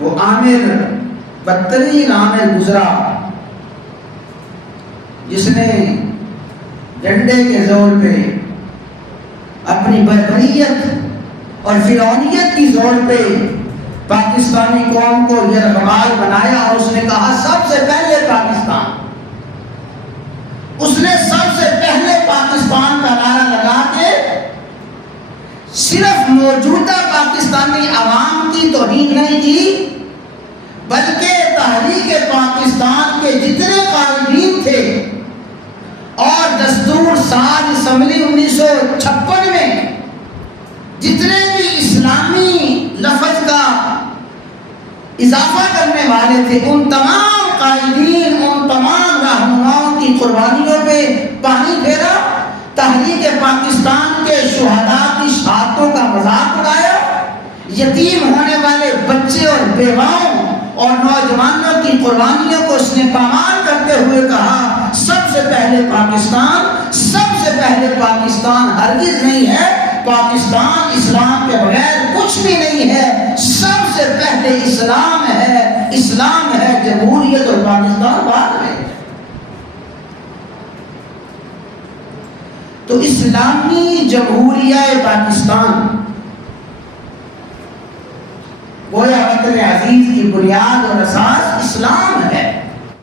وہ عامر بدترین عامر گزرا جس نے ڈنڈے کے زور پہ اپنی بربریت اور فرعونیت کی زور پہ پاکستانی قوم کو یرغمال بنایا، اور اس نے کہا سب سے پہلے پاکستان، اس نے سب سے پہلے پاکستان کا نعرہ لگا کے صرف موجودہ پاکستانی عوام کی توہین نہیں کی، بلکہ تحریک پاکستان کے جتنے قائدین تھے اور دستور ساز اسمبلی 1956 میں جتنے بھی اسلامی لفظ کا اضافہ کرنے والے تھے، ان تمام قائدین، ان تمام رہنماؤں کی قربانیوں پہ پانی پھیرا، تحریک پاکستان کے شہداء کی شہادتوں کا مذاق اڑایا، یتیم ہونے والے بچے اور بیواؤں اور نوجوانوں کی قربانیوں کو اس نے پامال کرتے ہوئے کہا سب سے پہلے پاکستان، سب سے پہلے پاکستان ہرگز نہیں ہے، پاکستان اسلام کے بغیر کچھ بھی نہیں ہے، سب سے پہلے اسلام ہے، اسلام ہے جمہوریت، اور پاکستان بعد میں۔ تو اسلامی جمہوریہ پاکستان گویا وطن عزیز کی بنیاد اور اساس اسلام ہے۔